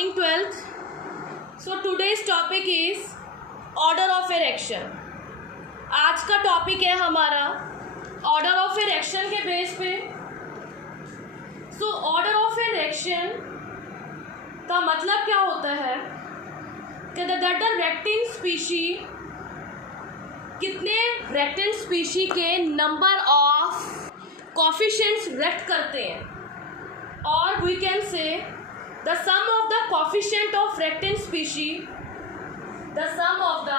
morning 12th. So today's topic is order of erection. आज का topic है हमारा ऑर्डर ऑफ इरेक्शन के बेस पे. सो ऑर्डर ऑफ इरेक्शन का मतलब क्या होता है कि दैट द रेक्टिन स्पीशी कितने रेक्टिन स्पीशी के नंबर ऑफ कोफिशिएंट्स रेक्ट करते हैं, और we can say the sum of the coefficient of rectin species, the sum of the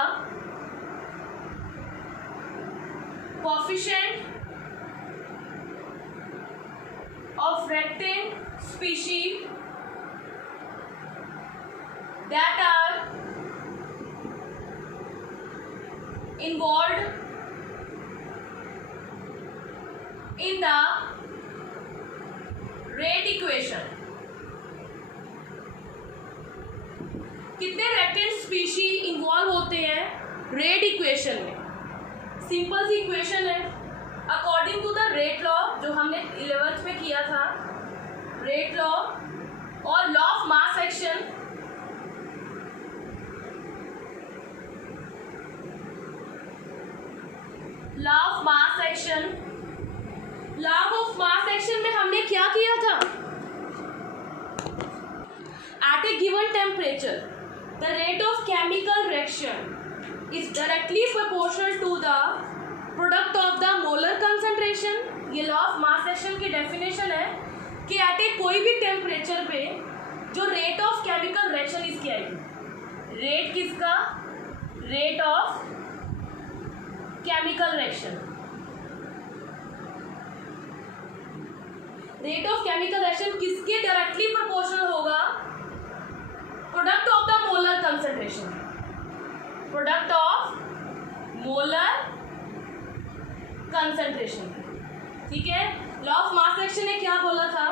coefficient of rectin species that are involved in the rate equation. कितने reacting species involve होते हैं rate equation में. Simple सी equation है according to the rate law जो हमने 11th में किया था. रेट लॉ और law of mass action. Law of mass action. Law of mass action में हमने क्या किया था? At a given temperature the rate of chemical reaction is directly proportional to the product of the molar concentration. ये law of mass action की definition है कि eight ए कोई भी टेम्परेचर पे जो रेट ऑफ केमिकल रिएक्शन इसकी आएगी. रेट किसका? Rate of chemical reaction. Rate of chemical reaction किसके डायरेक्टली प्रोपोर्शनल होगा? Product of the molar concentration. Product of molar concentration. ठीक है. लॉ ऑफ मास एक्शन ने क्या बोला था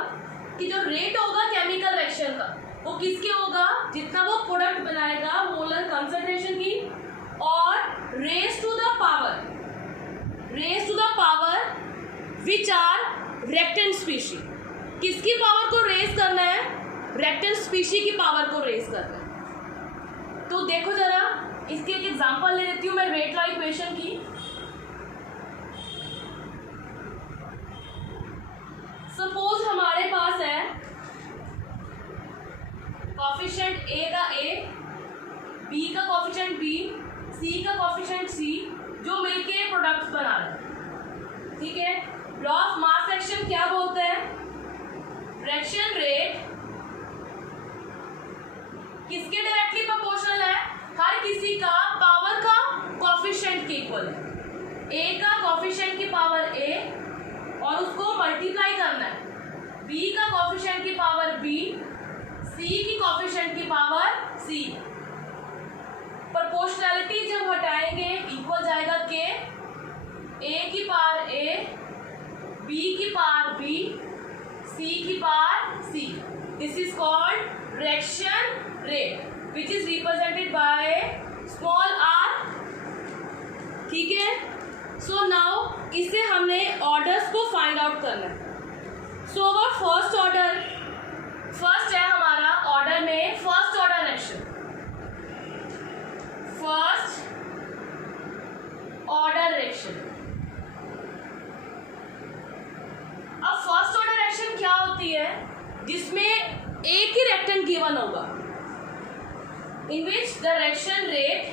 कि जो रेट होगा केमिकल रिएक्शन का वो किसके होगा? जितना वो प्रोडक्ट बनाएगा मोलर कंसंट्रेशन की, और raise to the power which are reactant species. किसकी पावर को रेज करना है? रेक्टिन स्पीशी की पावर को रेज करना है. तो देखो जरा इसके एक एग्जांपल ले लेती हूँ मैं रेट लॉ इक्वेशन की. सपोज हमारे पास है कोफिशिएंट ए का ए, बी का कोफिशिएंट बी, सी का कोफिशिएंट सी, जो मिलके प्रोडक्ट्स बना रहे हैं. ठीक है. लॉ ऑफ मास एक्शन क्या बोलता है? रिएक्शन रेट किसके डायरेक्टली प्रोपोर्शनल है? हर किसी का पावर का कोफिशिएंट के इक्वल है. ए का कोफिशिएंट की पावर ए और उसको मल्टीप्लाई करना है. बी का कोफिशिएंट की पावर बी, सी की कोफिशिएंट की पावर सी. प्रोपोर्शनैलिटी जब हटाएंगे इक्वल जाएगा के. ए की पावर ए, बी की पावर बी, सी की power C. This is called reaction rate which is represented by small r. ठीक है. सो नाउ इसे हमने ऑर्डर्स को फाइंड आउट करना है. So about first order, first है हमारा ऑर्डर में first order reaction. First order reaction. अब फर्स्ट ऑर्डर रिएक्शन क्या होती है? जिसमें एक ही रिएक्टेंट गिवन होगा, in which the reaction rate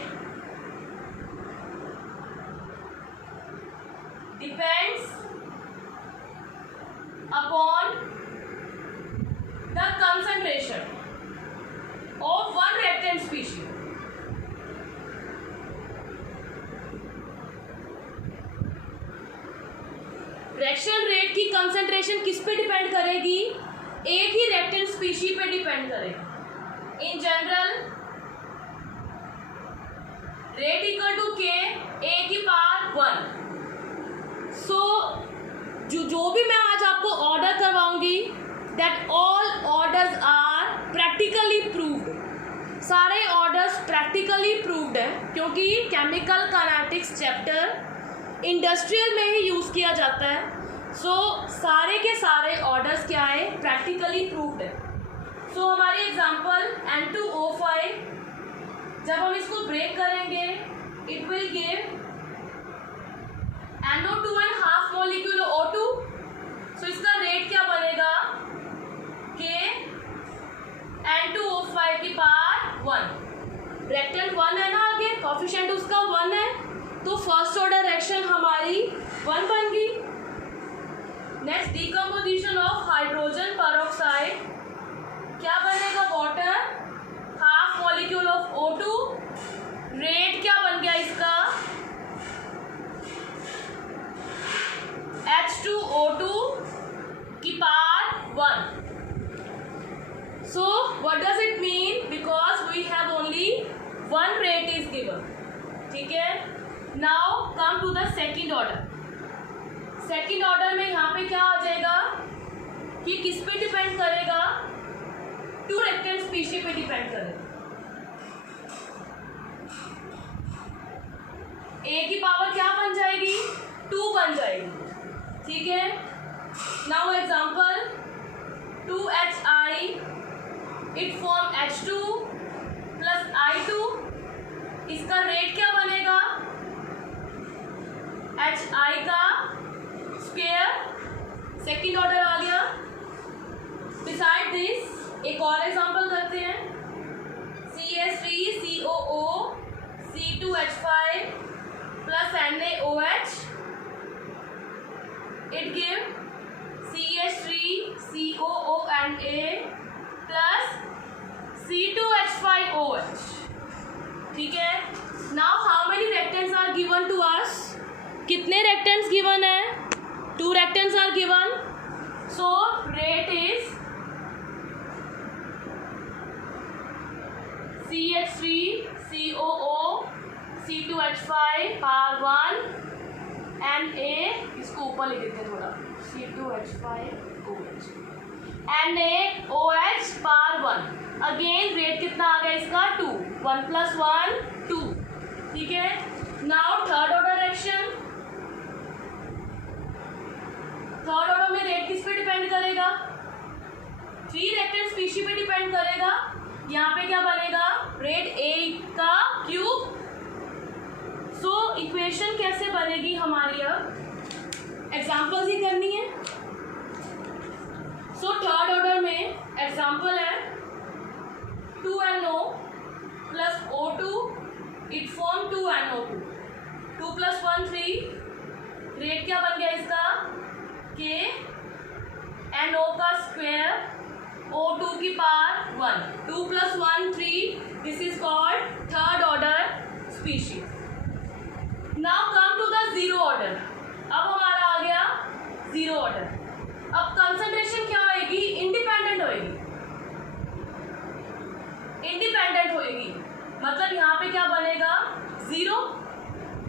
depends upon the concentration of one reactant species. Reaction rate की कंसंट्रेशन किस पे डिपेंड करेगी? एक ही रिएक्टेंट स्पीशी पे डिपेंड करेगी. In general rate equal to K A की पावर 1. सो जो भी मैं आज आपको ऑर्डर करवाऊंगी that all orders are practically proved. सारे ऑर्डर्स प्रैक्टिकली प्रूव्ड है क्योंकि केमिकल काइनेटिक्स चैप्टर इंडस्ट्रियल में ही यूज़ किया जाता है. सो सारे के सारे ऑर्डर्स क्या है? प्रैक्टिकली प्रूव्ड है. सो हमारी एग्जांपल जब हम इसको ब्रेक करेंगे it will give NO2 and half molecule O2। सो इसका रेट क्या बनेगा K N2O5 की पावर 1। रिएक्टेंट 1 है ना, आगे कोफिशिएंट उसका 1 है, तो फर्स्ट ऑर्डर रिएक्शन हमारी 1 बन गई। Next decomposition of hydrogen peroxide, क्या बनेगा water, half molecule of O2, rate क्या बन गया इसका H2O2 की power 1। So what does it mean? Because we have only one rate is given. ठीक है, now come to the second order. Second order में यहाँ पे क्या आ जाएगा कि किस पे डिपेंड करेगा, टू रिएक्टेंट स्पीशीज पे डिपेंड करेगा। ए की पावर क्या बन जाएगी 2 बन जाएगी। ठीक है, now example 2HI it form H2 plus I2, इसका रेट क्या बनेगा HI का स्क्वायर, सेकेंड ऑर्डर आ गया। बिसाइड दिस एक और एग्जांपल करते हैं, CH3COO C2H5 plus NaOH it give CH3COO and A plus C2H5OH। ठीक है, now how many reactants are given to us? कितने reactants given है, 2 reactants are given, so rate is CH3COO C2H5 power 1 and A, इसको ऊपर लिख देते हैं थोड़ा, C2H5OH NaOH power 1। Again rate कितना आ गया इसका 2, 1 + 1 2। ठीक है, now third order reaction, third order में रेट किस पे डिपेंड करेगा, 3 रिएक्टेंट स्पीशीज पे डिपेंड करेगा। यहाँ पे क्या बनेगा रेट A का क्यूब। सो इक्वेशन कैसे बनेगी हमारी, अब एग्जाम्पल्स ही करनी है। सो थर्ड ऑर्डर में एग्जाम्पल है 2NO plus O2 it form 2NO2, 2 + 1 3, rate क्या बन गया इसका K NO का स्क्वायर O2 की power 1, 2 + 1 3, this is called third order species. Now come to the zero order, अब हमारा आ गया जीरो ऑर्डर। अब कंसंट्रेशन क्या होएगी, इंडिपेंडेंट होएगी, इंडिपेंडेंट होएगी, मतलब यहाँ पे क्या बनेगा 0।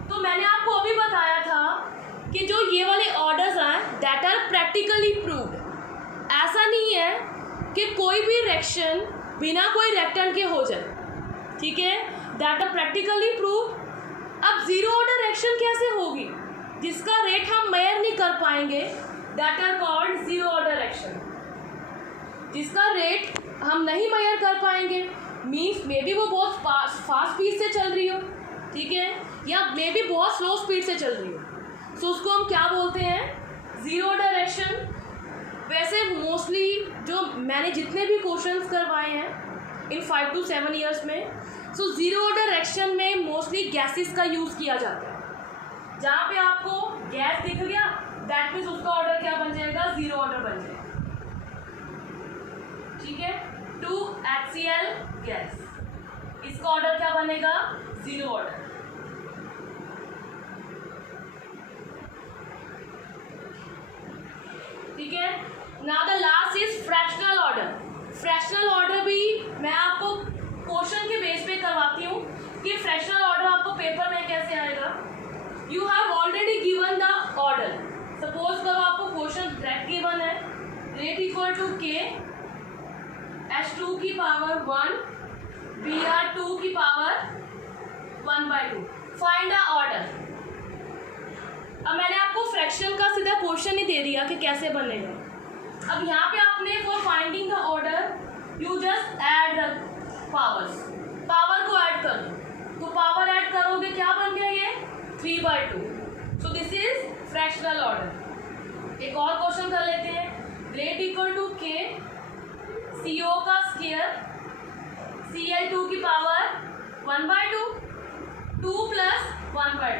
तो मैंने आपको अभी बताया था कि जो ये वाले ऑर्डर्स हैं दैट आर प्रैक्टिकली प्रूव्ड। ऐसा नहीं है कि कोई भी रिएक्शन बिना कोई रिएक्टेंट के हो जाए, ठीक है, दैट आर प्रैक्टिकली प्रूव्ड। अब जीरो ऑर्डर रिएक्शन कैसे होगी, जिसका रेट हम मेजर नहीं कर पाएंगे, that are called zero order reaction. जिसका रेट हम नहीं मेजर कर पाएंगे मीन्स मे बी वो बहुत फास्ट स्पीड से चल रही हो, ठीक है, या मे बी बहुत स्लो स्पीड से चल रही हो। सो उसको हम क्या बोलते हैं, जीरो ऑर्डर रिएक्शन। वैसे मोस्टली जो मैंने जितने भी क्वेश्चंस करवाए हैं इन 5 to 7 ईयर्स में, सो जीरो ऑर्डर रिएक्शन में मोस्टली गैसेस का यूज़ किया जाता है। जहाँ पे आपको गैस दिख गया दैट मीन्स उसका ऑर्डर क्या बन जाएगा, जीरो ऑर्डर बन जाएगा। ठीक है, 2HCl गैस, इसका ऑर्डर क्या बनेगा, जीरो ऑर्डर। ठीक है, now the last is fractional order. Fractional order भी मैं आपको क्वेश्चन के बेस पे करवाती हूँ कि फ्रैक्शनल ऑर्डर आपको पेपर में कैसे आएगा। You have already given the order, suppose करो आपको क्वेश्चन डायरेक्ट गिवन है, rate equal to K H2 की पावर 1 Br2 की पावर 1/2, फाइंड द ऑर्डर। अब मैंने आपको फ्रैक्शन का सीधा क्वेश्चन ही दे दिया कि कैसे बनेगा। अब यहाँ पे आपने for finding the order you just add the powers, power को ऐड कर कर दो, तो पावर ऐड करोगे, क्या बन गया ये 3/2। So this is fractional order. एक और क्वेश्चन कर लेते हैं। Rate equal to k CO का स्क्वायर Cl2 की पावर 1/2, 2 + 1/2,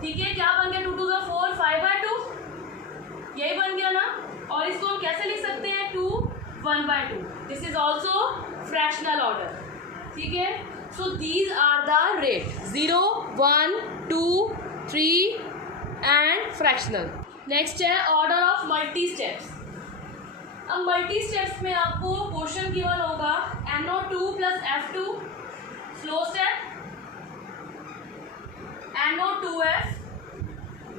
ठीक है। क्या बन गया 2 × 2 = 4, 5/2, यही बन गया ना। और इसको हम कैसे लिख सकते हैं 2 1/2। This is also fractional order, ठीक है। So these are the rate 0, 1, 2, 3 and fractional. Next है ऑर्डर ऑफ मल्टी स्टेप्स। अब मल्टी स्टेप्स में आपको क्वेश्चन गिवन होगा NO2 + F2 slow step, NO2F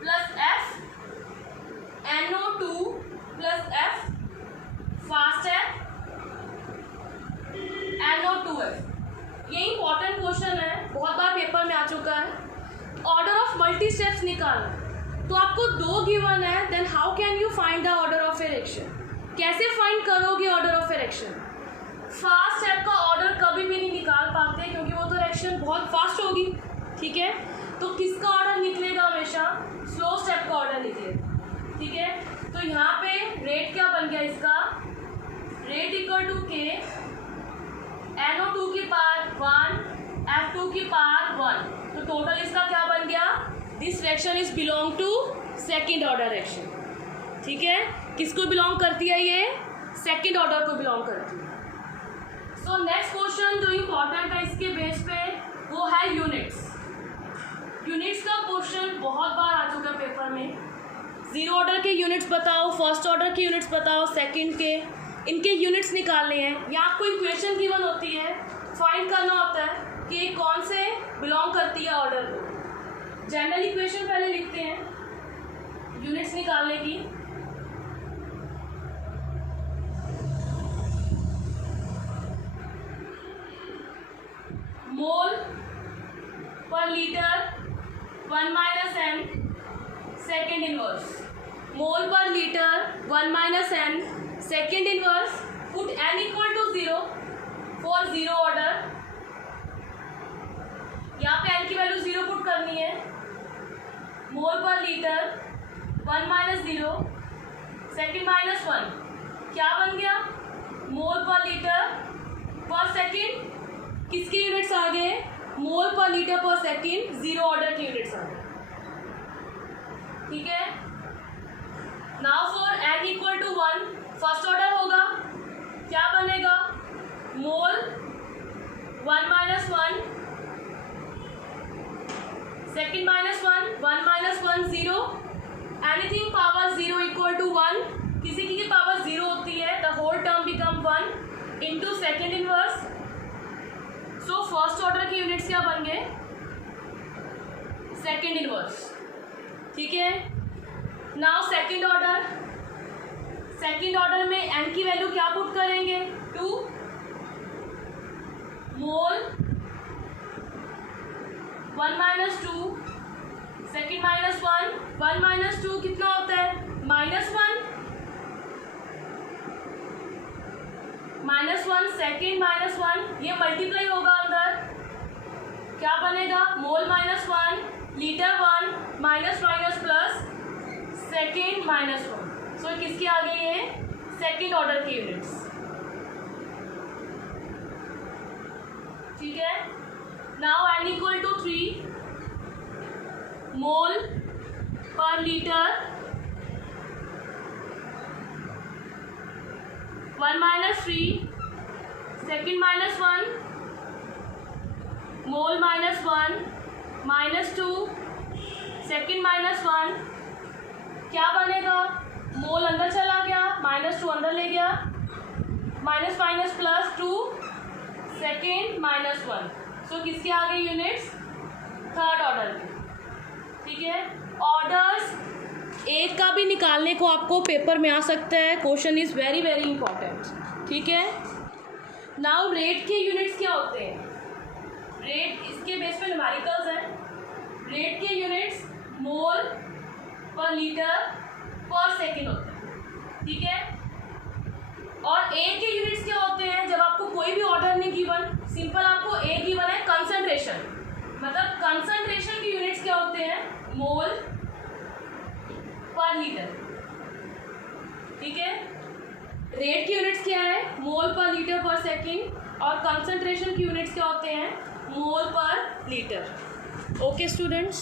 + F, NO2 + F fast step, NO2F। ये important question है, बहुत बार पेपर में आ चुका है। ऑर्डर ऑफ मल्टी स्टेप्स निकालना, तो आपको 2 गिवन है, then how can you find the order of reaction? कैसे फाइंड करोगे order of reaction? Fast step का ऑर्डर कभी भी नहीं निकाल पाते क्योंकि वो तो इरेक्शन बहुत फास्ट होगी, ठीक है। तो किसका ऑर्डर निकलेगा? हमेशा स्लो स्टेप का ऑर्डर निकलेगा, ठीक है। तो यहाँ पे रेट क्या बन गया इसका? Rate equal to k NO2 की पावर 1 F2 की पावर 1, तो टोटल इसका क्या बन गया? This reaction is belong to second order reaction, ठीक है। किसको बिलोंग करती है ये? सेकेंड ऑर्डर को बिलोंग करती है। सो नेक्स्ट क्वेश्चन जो इम्पॉर्टेंट है इसके बेस पे वो है यूनिट्स। यूनिट्स का क्वेश्चन बहुत बार आ चुका है पेपर में। 0 ऑर्डर के यूनिट्स बताओ, फर्स्ट ऑर्डर के यूनिट्स बताओ, सेकंड के, इनके यूनिट्स निकालने हैं। या आपको इक्वेशन गिवन होती है, फाइंड करना होता है कि कौन से बिलोंग करती है ऑर्डर को। जनरल इक्वेशन पहले लिखते हैं यूनिट्स निकालने की। Mole per litre 1 - n second inverse, mole per litre 1 - n second inverse. Put n equal to 0 for 0 order. यहाँ पे n की वैल्यू 0 पुट करनी है। मोल पर लीटर 1 - 0 सेकेंड -1, क्या बन गया? मोल पर लीटर पर सेकेंड। किसके यूनिट्स आ गए? मोल per litre per second 0 order के यूनिट्स आ गए, ठीक है। Now for n equal to 1 first order होगा, क्या बनेगा? Mole 1 - 1 second -1 1 - 1 0, anything power 0 equal to 1। किसी की पावर 0 होती है, the whole term become 1 into second inverse. So first order के यूनिट्स क्या बन गए? सेकेंड इनवर्स, ठीक है। Now second order, second order में n की वैल्यू क्या पुट करेंगे? 2 मोल 1 - 2 सेकेंड -1 1 - 2 कितना होता है? -1 -1 सेकेंड -1, ये मल्टीप्लाई होगा अंदर, क्या बनेगा? Mole -1 litre 1 minus plus second -1। सो किसके आ गए ये? सेकेंड ऑर्डर के यूनिट्स, ठीक है। Now n equal to 3 mole per litre 1 - 3 second -1 mole -1 -2 second -1, क्या बनेगा? मोल अंदर चला गया, -2 अंदर ले गया, माइनस प्लस 2 सेकेंड -1। सो किसके आ गए यूनिट्स? थर्ड ऑर्डर के, ठीक है। ऑर्डर्स एक का भी निकालने को आपको पेपर में आ सकता है, question is very very important, ठीक है। नाउ रेट के यूनिट्स क्या होते हैं? रेट इसके बेस पे न्यूमेरिकल्स हैं। रेट के यूनिट्स मोल पर लीटर पर सेकेंड होते हैं, ठीक है। और ए के यूनिट्स क्या होते हैं? जब आपको कोई भी ऑर्डर नहीं गिवन, सिंपल आपको ए गिवन है, कंसेंट कंसंट्रेशन, मतलब कंसंट्रेशन की यूनिट्स क्या होते हैं? मोल पर लीटर, ठीक है। रेट की यूनिट्स क्या है? मोल पर लीटर पर सेकेंड, और कंसंट्रेशन की यूनिट्स क्या होते हैं? मोल पर लीटर। Okay students.